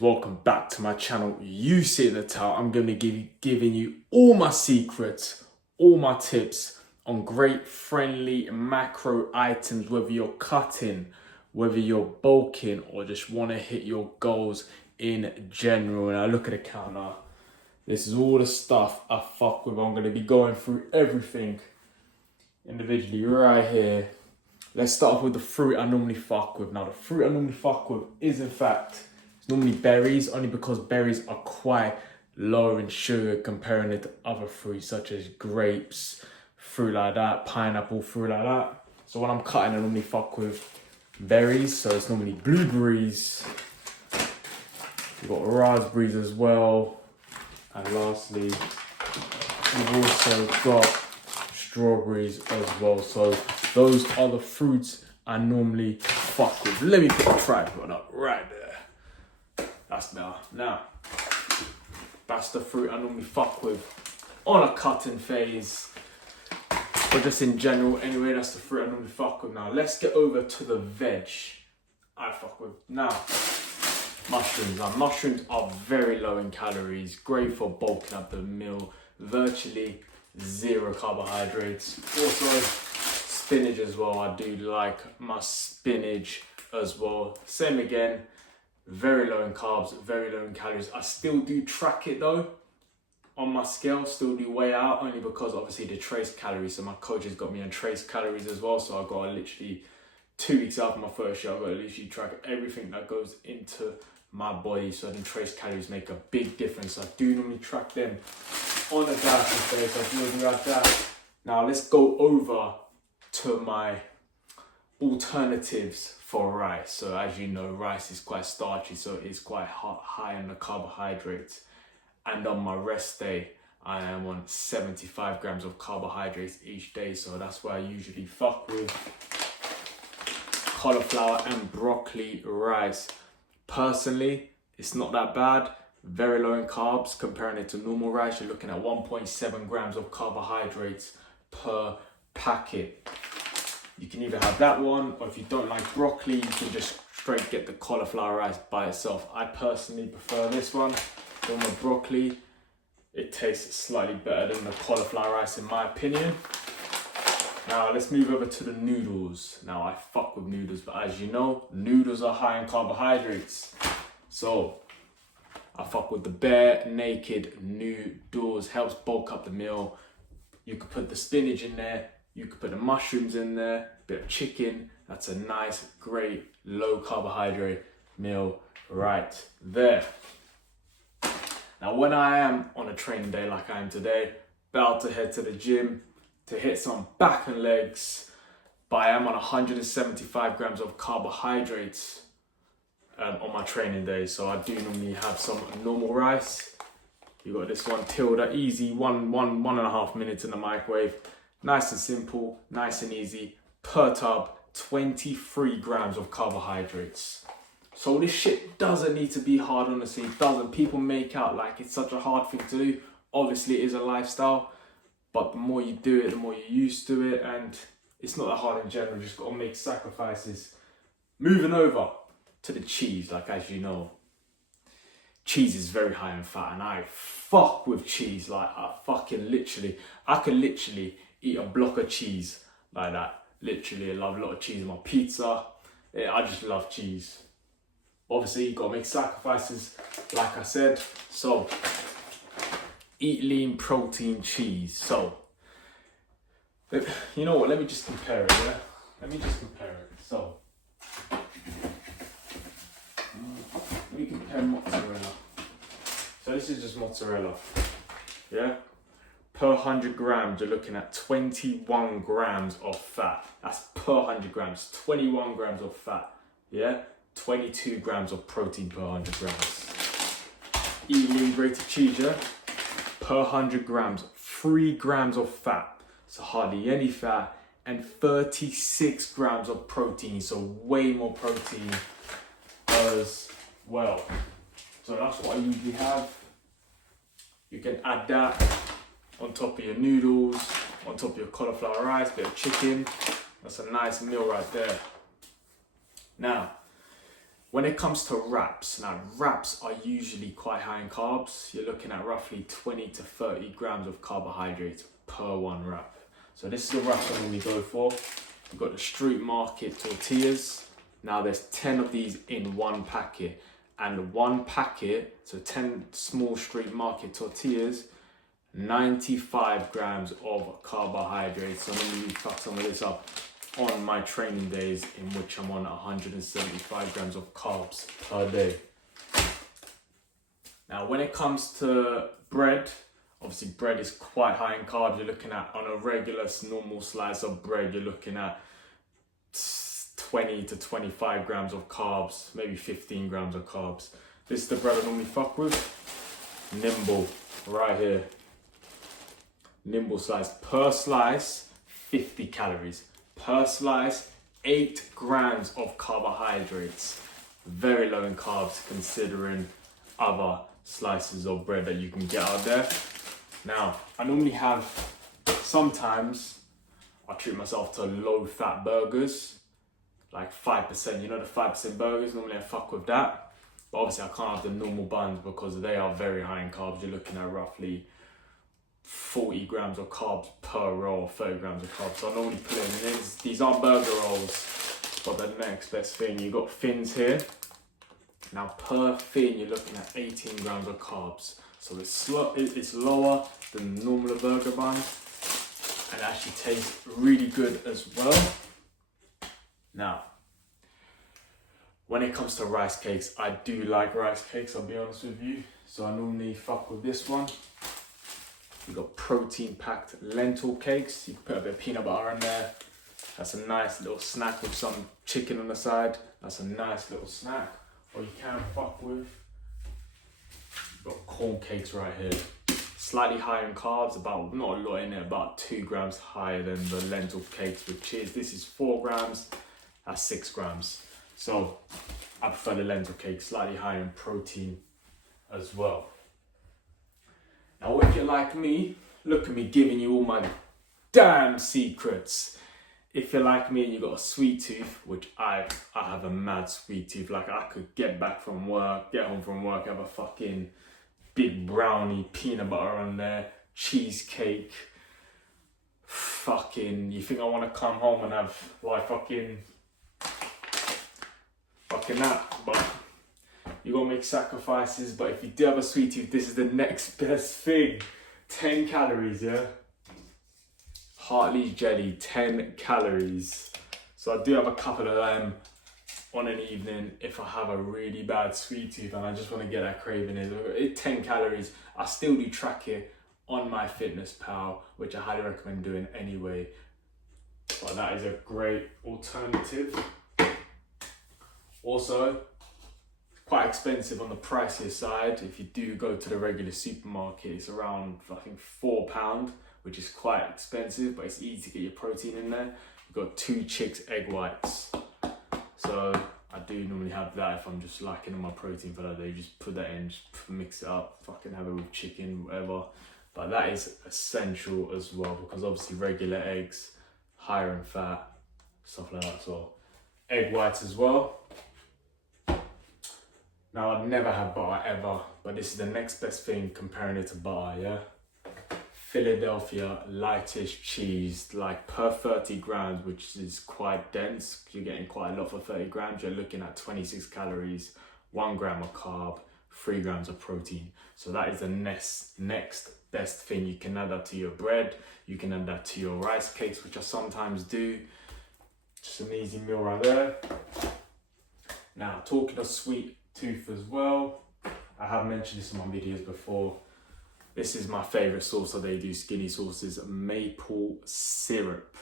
viewers, welcome back to my channel. You see in the title, I'm going to be giving you all my secrets, all my tips on great friendly macro items, whether you're cutting, whether you're bulking, or just want to hit your goals in general. And I look at the counter, this is all the stuff I fuck with. I'm going to be going through everything individually right here. Let's start off with the fruit I normally fuck with. Now, the fruit I normally fuck with is, in fact, it's normally berries, only because berries are quite low in sugar comparing it to other fruits, such as grapes, fruit like that, pineapple, fruit like that. So when I'm cutting, I normally fuck with berries. So it's normally blueberries. We've got raspberries as well. And lastly, we've also got strawberries as well. So those are the fruits I normally fuck with. Let me put the tripod up right there. That's better. Now, that's the fruit I normally fuck with on a cutting phase. But just in general, anyway, that's the fruit I normally fuck with. Now, let's get over to the veg I fuck with. Now, mushrooms. Now, mushrooms are very low in calories, great for bulking up the meal, virtually zero carbohydrates. Also, spinach as well. I do like my spinach as well. Same again, very low in carbs, very low in calories. I still do track it though on my scale, still do weigh out, only because obviously the trace calories. So my coach has got me on trace calories as well. So I've got to literally 2 weeks after my first year, I've got to literally track everything that goes into my body. So then trace calories make a big difference. I do normally track them on a dieting phase. I do like that. Now let's go over to my alternatives for rice. So as you know, rice is quite starchy, so it is quite high on the carbohydrates. And on my rest day, I am on 75 grams of carbohydrates each day. So that's why I usually fuck with cauliflower and broccoli rice. Personally, it's not that bad. Very low in carbs. Comparing it to normal rice, you're looking at 1.7 grams of carbohydrates per packet. You can either have that one, or if you don't like broccoli, you can just straight get the cauliflower rice by itself. I personally prefer this one. The one with broccoli, it tastes slightly better than the cauliflower rice in my opinion. Now let's move over to the noodles. Now I fuck with noodles, but as you know, noodles are high in carbohydrates. So I fuck with the bare naked noodles, helps bulk up the meal. You could put the spinach in there, you could put the mushrooms in there, a bit of chicken. That's a nice, great, low carbohydrate meal right there. Now, when I am on a training day like I am today, about to head to the gym to hit some back and legs, but I am on 175 grams of carbohydrates on my training day. So I do normally have some normal rice. You got this one, Tilda, easy, one and a half minutes in the microwave. Nice and simple, nice and easy. Per tub, 23 grams of carbohydrates. So this shit doesn't need to be hard, honestly. It doesn't. People make out like it's such a hard thing to do. Obviously, it is a lifestyle. But the more you do it, the more you're used to it. And it's not that hard in general. You just got to make sacrifices. Moving over to the cheese, like as you know. Cheese is very high in fat, and I fuck with cheese. Like I can literally eat a block of cheese like that. Literally, I love a lot of cheese on my pizza. Yeah, I just love cheese. Obviously, you gotta make sacrifices, like I said. So, eat lean protein cheese. So, you know what? Let me just compare it. Yeah, let me just compare it. So, let me compare mozzarella. So this is just mozzarella, yeah? Per 100 grams, you're looking at 21 grams of fat. That's per 100 grams, 21 grams of fat, yeah? 22 grams of protein per 100 grams. Lean grated cheese, yeah? Per 100 grams, 3 grams of fat, so hardly any fat, and 36 grams of protein, so way more protein as well. So that's what I usually have. You can add that on top of your noodles, on top of your cauliflower rice, bit of chicken. That's a nice meal right there. Now, When it comes to wraps, now wraps are usually quite high in carbs. You're looking at roughly 20 to 30 grams of carbohydrates per one wrap. So this is the wrap I normally go for. You've got the Street Market tortillas. Now there's 10 of these in one packet. And one packet, so 10 small Street Market tortillas, 95 grams of carbohydrates. So I'm going to fuck some of this up on my training days, in which I'm on 175 grams of carbs per day. Now when it comes to bread, obviously bread is quite high in carbs. You're looking at, on a regular normal slice of bread, you're looking at 20 to 25 grams of carbs, maybe 15 grams of carbs. This is the bread I normally fuck with. Nimble, right here. Nimble slice. Per slice, 50 calories. Per slice, 8 grams of carbohydrates. Very low in carbs considering other slices of bread that you can get out there. Now, I normally have, sometimes I treat myself to low fat burgers, like 5%, you know the 5% burgers, normally I fuck with that. But obviously I can't have the normal buns because they are very high in carbs. You're looking at roughly 40 grams of carbs per roll, 30 grams of carbs. So I normally put in, these aren't burger rolls, but the next best thing, you got fins here. Now per fin, you're looking at 18 grams of carbs. So it's lower than the normal burger bun, and actually tastes really good as well. Now, when it comes to rice cakes, I do like rice cakes, I'll be honest with you. So I normally fuck with this one. You got protein packed lentil cakes. You can put a bit of peanut butter in there. That's a nice little snack with some chicken on the side. That's a nice little snack. Or you can fuck with, you've got corn cakes right here. Slightly higher in carbs, about, not a lot in it, about 2 grams higher than the lentil cakes with cheese. This is 4 grams, that's 6 grams. So I prefer the lentil cake, slightly higher in protein as well. Now if you're like me, look at me giving you all my damn secrets. If you're like me and you've got a sweet tooth, which I have a mad sweet tooth, like I could get back from work, get home from work, have a fucking big brownie, peanut butter on there, cheesecake, fucking, you think I want to come home and have like fucking that, but you gotta make sacrifices. But if you do have a sweet tooth, this is the next best thing. 10 calories, yeah? Hartley's jelly, 10 calories. So I do have a couple of them on an evening if I have a really bad sweet tooth and I just want to get that craving. It's 10 calories. I still do track it on MyFitnessPal, which I highly recommend doing anyway. But that is a great alternative. Also, quite expensive on the pricier side. If you do go to the regular supermarket, it's around, I think, £4, which is quite expensive, but it's easy to get your protein in there. You've got 2 chicks egg whites. So I do normally have that if I'm just lacking on my protein for that day. Just put that in, just mix it up, fucking have it with chicken, whatever. But that is essential as well, because obviously regular eggs, higher in fat, stuff like that. So egg whites as well. Now I've never had butter ever, but this is the next best thing comparing it to butter, yeah? Philadelphia lightish cheese, like per 30 grams, which is quite dense. You're getting quite a lot for 30 grams. You're looking at 26 calories, 1 gram of carb, 3 grams of protein. So that is the next best thing. You can add that to your bread. You can add that to your rice cakes, which I sometimes do. Just an easy meal right there. Now, talking of sweet tooth as well, I have mentioned this in my videos before. This is my favorite sauce that they do, Skinny Sauces, maple syrup.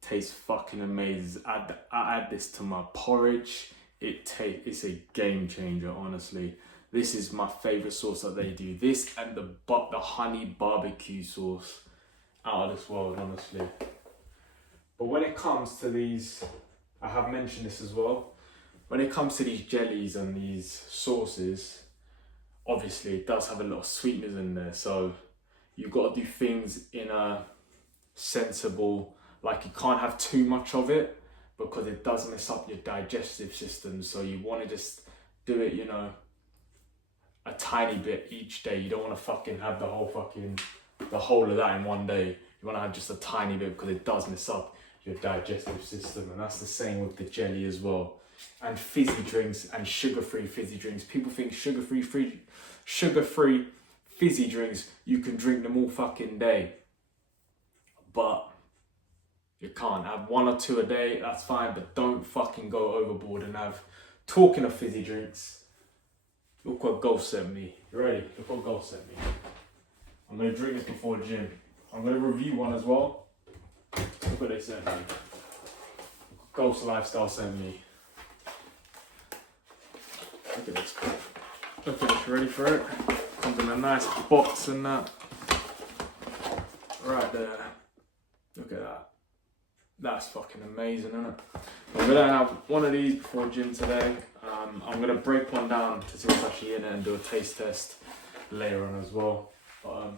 Tastes fucking amazing. I add this to my porridge. It's a game changer, honestly. This is my favorite sauce that they do. This and the honey barbecue sauce, out of this world, honestly. But when it comes to these, I have mentioned this as well. When it comes to these jellies and these sauces, obviously it does have a lot of sweeteners in there, so you've got to do things in a sensible, like you can't have too much of it, because it does mess up your digestive system. So you want to just do it, you know, a tiny bit each day. You don't want to fucking have the whole of that in one day. You want to have just a tiny bit because it does mess up your digestive system. And that's the same with the jelly as well. And fizzy drinks and sugar-free fizzy drinks. People think sugar-free fizzy drinks, you can drink them all fucking day. But you can't. Have 1 or 2 a day, that's fine, but don't fucking go overboard and have. Talking of fizzy drinks, look what Ghost sent me. You ready? Look what Ghost sent me. I'm gonna drink this before the gym. I'm gonna review one as well. Look what they sent me. Ghost Lifestyle sent me. Look at this. Look at this. Ready for it? Comes in a nice box and that. Right there. Look at that. That's fucking amazing, isn't it? I'm gonna have one of these before gym today. I'm gonna break one down to see what's actually in it and do a taste test later on as well. But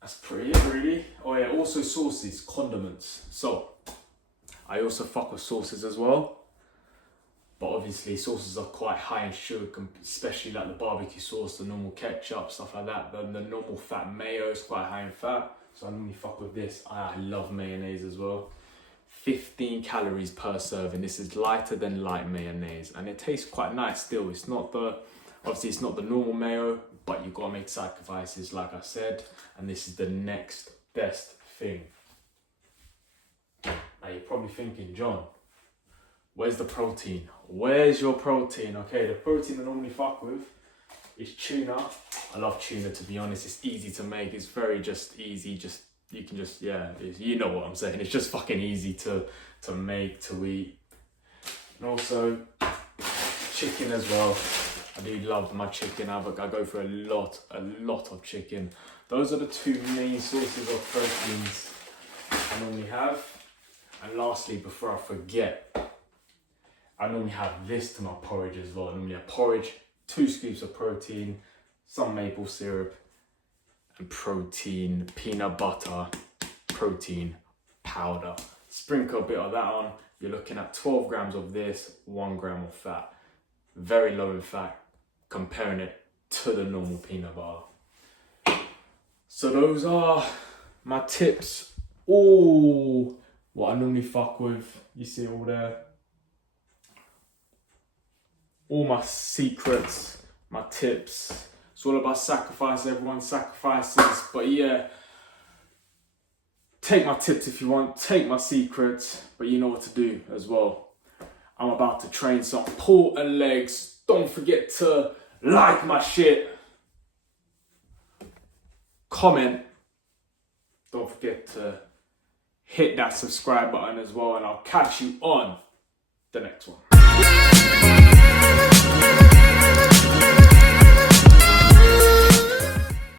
that's pretty it, really. Oh yeah, also sauces, condiments. So I also fuck with sauces as well. But obviously sauces are quite high in sugar, especially like the barbecue sauce, the normal ketchup, stuff like that. Then the normal fat mayo is quite high in fat. So I normally fuck with this. I love mayonnaise as well. 15 calories per serving. This is lighter than light mayonnaise. And it tastes quite nice still. It's not obviously it's not the normal mayo, but you've got to make sacrifices like I said. And this is the next best thing. Now you're probably thinking, John, where's the protein? Where's your protein? Okay, the protein I normally fuck with is tuna. I love tuna, to be honest. It's easy to make. It's very just easy. You can just, you know what I'm saying. It's just fucking easy to make, to eat. And also chicken as well. I do love my chicken. I go for a lot of chicken. Those are the 2 main sources of proteins I normally have. And lastly, before I forget, I normally have this to my porridge as well. I normally have porridge, 2 scoops of protein, some maple syrup, and protein, peanut butter, protein powder. Sprinkle a bit of that on. You're looking at 12 grams of this, 1 gram of fat. Very low in fat, comparing it to the normal peanut butter. So those are my tips. Ooh, what I normally fuck with. You see it all there. All my secrets, my tips. It's all about sacrifice. Everyone sacrifices. But yeah, take my tips if you want. Take my secrets. But you know what to do as well. I'm about to train some pull and legs. Don't forget to like my shit. Comment. Don't forget to hit that subscribe button as well. And I'll catch you on the next one.